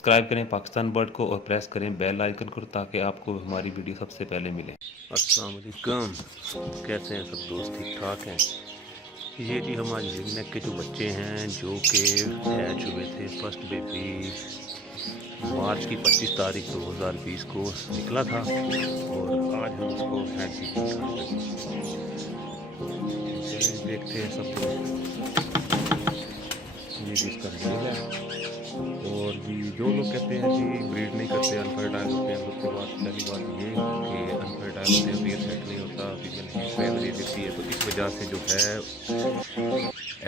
Subscribe करें Pakistan bird को और प्रेस करें बेल आइकन को ताकि आपको हमारी वीडियो सबसे पहले मिले। अस्सलाम वालेकुम, कैसे हैं सब दोस्त? ठीक ठाक हैं। ये जी हमारे रिंगनेक के जो बच्चे हैं जो कि हैच हुए थे, फर्स्ट बेबी मार्च की 25 तारीख 2020 को निकला था और आज हम उसको हैच की उठाने लगे। चलिए देखते हैं सब दोस्त। ये भी इसका मेल है। और जी जो लोग कहते हैं जी ब्रीड नहीं करते, अनफर्टाइल होते हैं, सबके बाद पहली बात ये कि अनफर्टाइल होते हैं, पेयर सेट नहीं होता, फीमेल फेल नहीं देती है, तो इस वजह से जो है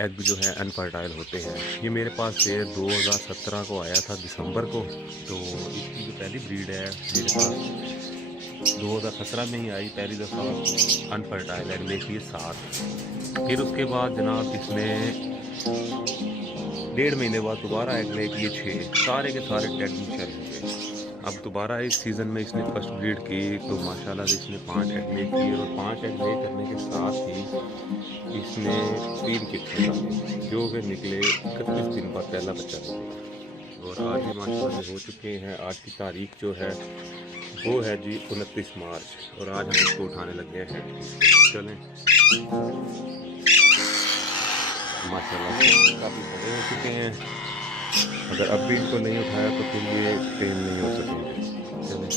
एग जो है अनफर्टाइल होते हैं। ये मेरे पास से 2017 को आया था दिसंबर को, तो इसकी जो पहली ब्रीड है मेरे पास 2017 में ही आई पहली दफ़ा। अनफर्टाइल एग लेके 7, फिर उसके बाद जनाब इसने 1.5 महीने बाद दोबारा एग ले किए 6, सारे के सारे डेड मिक्सचर हो गए। अब दोबारा इस सीज़न में इसने फर्स्ट ब्रीड की तो माशाल्लाह से इसने 5 एग ले किए और 5 एग ले करने के साथ ही इसने 3 किट निकाले जो कि निकले 31 दिन बाद पहला बच्चा निकला। और आज भी माशाल्लाह से हो चुके हैं। आज की तारीख जो है वो है जी 29 मार्च और आज हम इसको उठाने लगे हैं। चलें, माशाल्लाह से काफ़ी बड़े हो चुके हैं। अगर अब भी इनको नहीं उठाया तो फिर ये ट्रेन नहीं हो सकेंगे। चलें,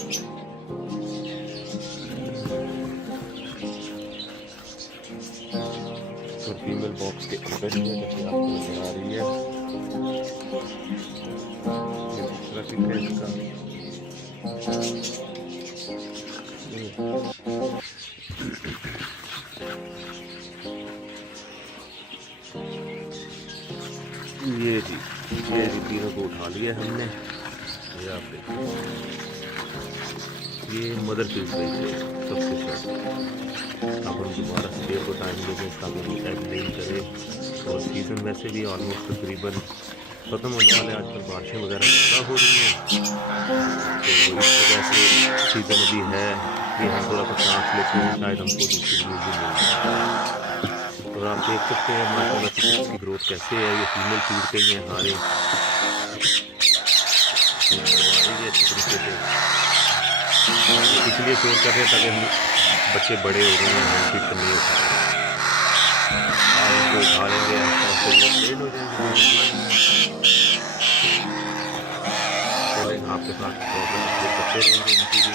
और फीमेल बॉक्स के अंदर ही है जैसे आपको नजर आ रही है। ये दूसरा पिक है इसका। ये जी तीनों को उठा लिया हमने। ये आप देखिए, ये मदर पीस गई थे सबसे शॉर्ट। अब हम दोबारा से डेढ़ को टाइम देंगे ताकि वो एग नहीं करे। और सीज़न वैसे भी ऑलमोस्ट तकरीबन ख़त्म होने वाले। आजकल बारिशें वगैरह ज़्यादा हो रही हैं तो इस वजह से सीज़न अभी है कि हम थोड़ा सा चांस लेते हैं शायद हमको दूसरी न्यूज़ भी मिल जाए। और आप देख सकते हैं माशाल्लाह से इसकी ग्रोथ कैसे है। ये फीमेल टूट गई हैं सारे, करवा रही है अच्छी तरीके से। इसलिए शोर कर रहे हैं ताकि हम बच्चे बड़े हो गए हैं, हम फिट नहीं उठा रहे। आज इनको उठा लेंगे, आस्ता आस्ता ये ट्रेन हो जाएंगे। चलें, आपके साथ करते रहेंगे इनकी भी।